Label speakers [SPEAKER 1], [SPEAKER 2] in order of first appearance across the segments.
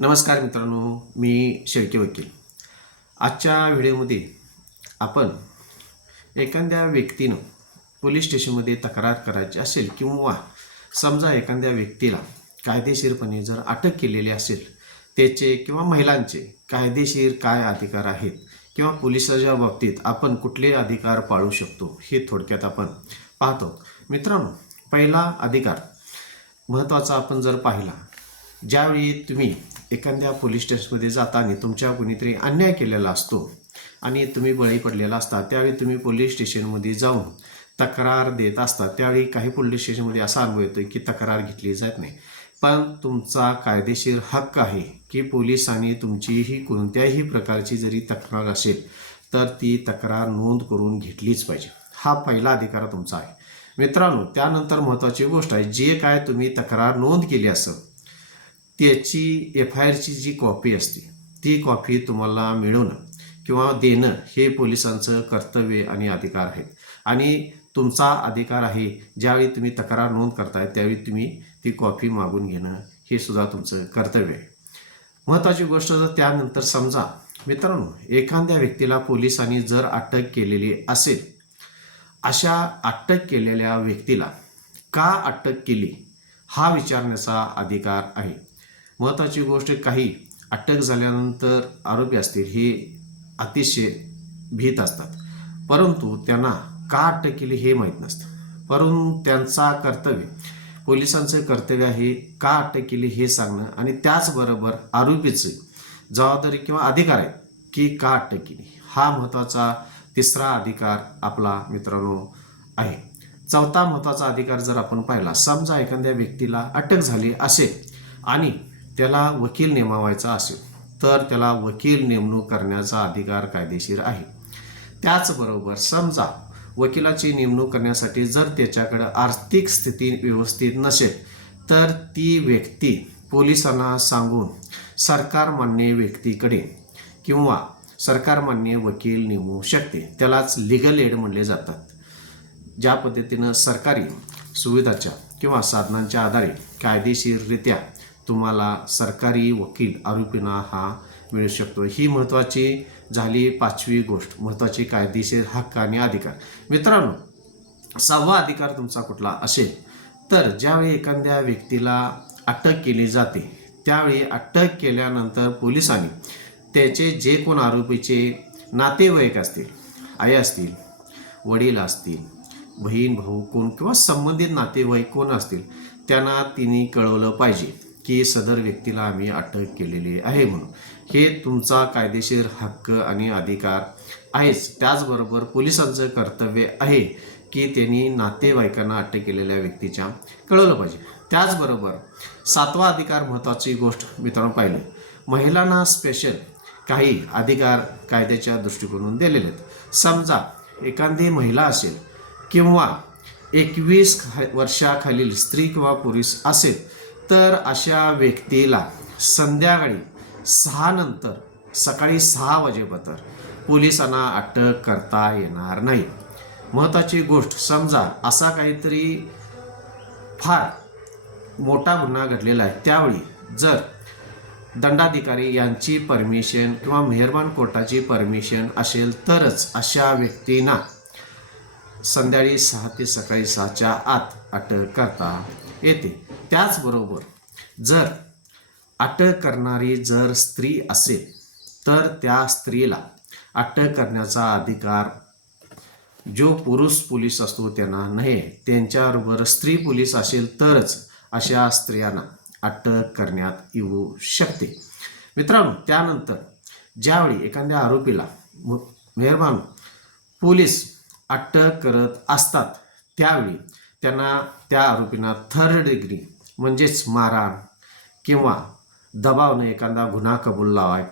[SPEAKER 1] नमस्कार मित्रांनो मी शेळके वकील. आजच्या व्हिडिओमध्ये आपण एखाद्या व्यक्तीनं पोलीस स्टेशनमध्ये तक्रार करायची असेल किंवा समजा एखाद्या व्यक्तीला कायदेशीरपणे जर अटक केलेली असेल त्याचे किंवा महिलांचे कायदेशीर काय अधिकार आहेत किंवा पोलिसाच्या बाबतीत आपण कुठले अधिकार पाळू शकतो हे थोडक्यात आपण पाहतो. मित्रांनो पहिला अधिकार महत्त्वाचा आपण जर पाहिला ज्यावेळी तुम्ही एखाद्या पोलीस स्टेशनमध्ये जाताना तुमच्या कोणीतरी अन्याय केलेला असतो आणि तुम्ही बळी पडलेला असता त्यावेळी तुम्ही पोलीस स्टेशनमध्ये जाऊन तक्रार देत असता. त्यावेळी काही पोलीस स्टेशनमध्ये असा अनुभव येतो की तक्रार घेतली जात नाही. पण तुमचा कायदेशीर हक्क आहे की पोलिसांनी तुमचीही कोणत्याही प्रकारची जरी तक्रार असेल तर ती तक्रार नोंद करून घेतलीच पाहिजे. हा पहिला अधिकार तुमचा आहे. मित्रांनो त्यानंतर महत्त्वाची गोष्ट आहे जे काय तुम्ही तक्रार नोंद केली असेल त्याची एफ आय आरची जी कॉपी असते ती कॉपी तुम्हाला मिळवणं किंवा देणं हे पोलिसांचं कर्तव्य आणि अधिकार आहेत. आणि तुमचा अधिकार आहे ज्यावेळी तुम्ही तक्रार नोंद करताय त्यावेळी तुम्ही ती कॉपी मागून घेणं हे सुद्धा तुमचं कर्तव्य आहे. महत्त्वाची गोष्ट जर त्यानंतर समजा मित्रांनो एखाद्या व्यक्तीला पोलिसांनी जर अटक केलेली असेल अशा अटक केलेल्या व्यक्तीला का अटक केली हा विचारण्याचा अधिकार आहे. महत्त्वाची गोष्ट काही अटक झाल्यानंतर आरोपी असतील हे अतिशय भीत असतात. परंतु त्यांना का अटक केली हे माहीत नसतं. परंतु त्यांचा कर्तव्य पोलिसांचं कर्तव्य आहे का अटक केली हे सांगणं आणि त्याचबरोबर आरोपीचं जबाबदारी किंवा अधिकार आहे की का अटक केली हा महत्त्वाचा तिसरा अधिकार आपला मित्रांनो आहे. चौथा महत्त्वाचा अधिकार जर आपण पाहिला समजा एखाद्या व्यक्तीला अटक झाली असेल आणि त्याला वकील नेमावायचा असेल तर त्याला वकील नेमणूक करण्याचा अधिकार कायदेशीर आहे. त्याचबरोबर समजा वकिलाची नेमणूक करण्यासाठी जर त्याच्याकडे आर्थिक स्थिती व्यवस्थित नसेल तर ती व्यक्ती पोलिसांना सांगून सरकारमान्य व्यक्तीकडे किंवा सरकारमान्य वकील नेमू शकते. त्यालाच लिगल एड म्हणले जातात. ज्या पद्धतीनं सरकारी सुविधाच्या किंवा साधनांच्या आधारे कायदेशीररित्या तुम्हाला सरकारी वकील आरोपींना हा मिळू शकतो. ही महत्त्वाची झाली पाचवी गोष्ट. महत्त्वाची कायदेशीर हक्क आणि अधिकार. मित्रांनो सहावा अधिकार तुमचा कुठला असेल? तर ज्यावेळी एखाद्या व्यक्तीला अटक केली जाते त्यावेळी अटक केल्यानंतर पोलिसांनी त्याचे जे कोण आरोपीचे नातेवाईक असतील आई असतील वडील असतील बहीण भाऊ कोण किंवा संबंधित नातेवाईक कोण असतील त्यांना तिने कळवलं पाहिजे. की सदर व्यक्तीला आम्ही अटक केलेली आहे म्हणून. हे तुमचा कायदेशीर हक्क आणि अधिकार आहेच. त्याचबरोबर पोलिसांचं कर्तव्य आहे की त्यांनी नातेवाईकांना अटक केलेल्या व्यक्तीच्या कळवलं पाहिजे. त्याचबरोबर सातवा अधिकार महत्त्वाची गोष्ट मित्रांनो पाहिलं. महिलांना स्पेशल काही अधिकार कायद्याच्या दृष्टिकोनातून दिलेले आहेत. समजा एखादी महिला असेल किंवा एकवीस वर्षाखालील स्त्री किंवा पुरुष असेल तर अशा व्यक्तीला संध्याकाळी सहा नंतर सकाळी सहा वाजेपर्यंत पोलिसांना अटक करता येणार नाही. महत्त्वाची गोष्ट समजा असा काहीतरी फार मोठा गुन्हा घडलेला आहे त्यावेळी जर दंडाधिकारी यांची परमिशन किंवा मेहरबान कोर्टाची परमिशन असेल तरच अशा व्यक्तींना संध्याकाळी सहा ते सकाळी सहाच्या आत अटक करता येते. त्याचबरोबर जर अटक करणारी जर स्त्री असेल तर त्या स्त्रीला अटक करण्याचा अधिकार जो पुरुष पोलीस असतो त्यांना नाही त्यांच्याबरोबर स्त्री पोलीस असेल तरच अशा स्त्रियांना अटक करण्यात येऊ शकते. मित्रांनो त्यानंतर ज्यावेळी एखाद्या आरोपीला मेहरबान पोलीस अटक करत असतात त्यावेळी त्यांना त्या आरोपींना थर्ड डिग्री म्हणजेच मारहाण किंवा दबावने एखादा गुन्हा कबूल लावाय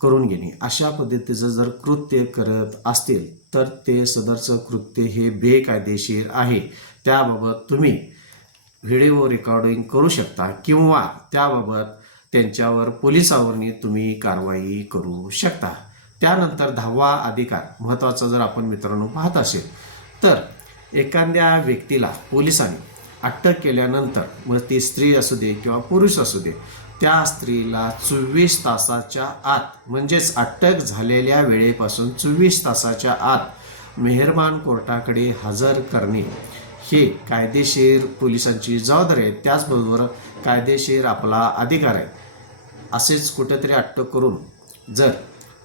[SPEAKER 1] करून घेणे. अशा पद्धतीचं जर कृत्य करत असतील तर ते सदरचं कृत्य हे बेकायदेशीर आहे. त्याबाबत तुम्ही व्हिडिओ रेकॉर्डिंग करू शकता किंवा त्याबाबत त्यांच्यावर पोलिसावरनी तुम्ही कारवाई करू शकता. त्यानंतर दहावा अधिकार महत्त्वाचा जर आपण मित्रांनो पाहत असेल तर एखाद्या व्यक्तीला पोलिसांनी अटक केल्यानंतर मग ती स्त्री असू दे किंवा पुरुष असू दे त्या स्त्रीला चोवीस तासाच्या आत म्हणजेच अटक झालेल्या वेळेपासून चोवीस तासाच्या आत मेहरबान कोर्टाकडे हजर करणे. हे कायदेशीर पोलिसांची जबाबदारी आहे. त्याचबरोबर कायदेशीर आपला अधिकार आहे. असेच कुठेतरी अटक करून जर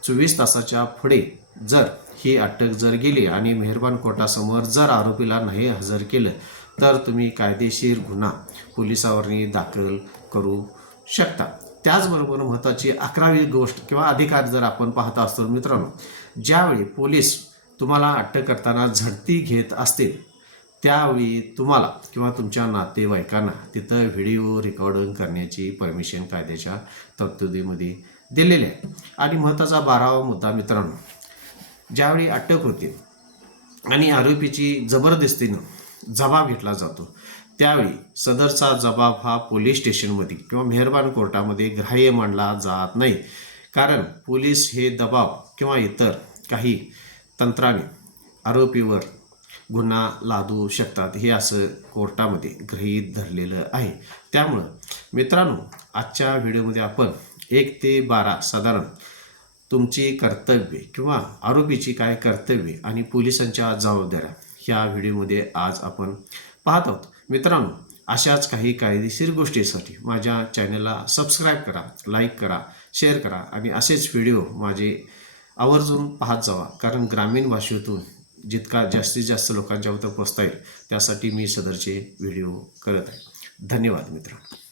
[SPEAKER 1] चोवीस तासाच्या पुढे जर ही अटक जर गेली आणि मेहरबान कोर्टासमोर जर आरोपीला नाही हजर केलं तर तुम्ही कायदेशीर गुन्हा पोलिसावरनी दाखल करू शकता. त्याचबरोबर महत्त्वाची अकरावी गोष्ट किंवा अधिकार जर आपण पाहत असतो मित्रांनो ज्यावेळी पोलीस तुम्हाला अटक करताना झडती घेत असतील त्यावेळी तुम्हाला किंवा तुमच्या नातेवाईकांना तिथं व्हिडिओ रेकॉर्डिंग करण्याची परमिशन कायद्याच्या तरतुदीमध्ये दिलेली आहे. आणि महत्त्वाचा बारावा मुद्दा मित्रांनो ज्यावेळी अटक होते आणि आरोपीची जबरदस्तीनं जबाब घेतला जातो. त्यावेळी सदरचा जबाब हा पोलीस स्टेशनमध्ये किंवा मेहरबान कोर्टामध्ये ग्राह्य मानला जात नाही. कारण पोलीस हे दबाव किंवा इतर काही तंत्राने आरोपीवर गुन्हा लादू शकतात हे असं कोर्टामध्ये गृहीत धरलेलं आहे. त्यामुळं मित्रांनो आजच्या व्हिडिओमध्ये आपण एक ते बारा साधारण तुमची कर्तव्ये किंवा आरोपीची काय कर्तव्ये आणि पोलिसांच्या जबाबदाऱ्या ह्या व्हिडिओमध्ये आज आपण पाहत आहोत. मित्रांनो अशाच काही कायदेशीर गोष्टीसाठी माझ्या चॅनलला सबस्क्राईब करा लाईक करा शेअर करा आणि असेच व्हिडिओ माझे आवर्जून पाहत जावा. कारण ग्रामीण भाषेतून जितका जास्तीत जास्त लोकांच्यापर्यंत पोचता येईल त्यासाठी मी सदरचे व्हिडिओ करत आहे. धन्यवाद मित्रांनो.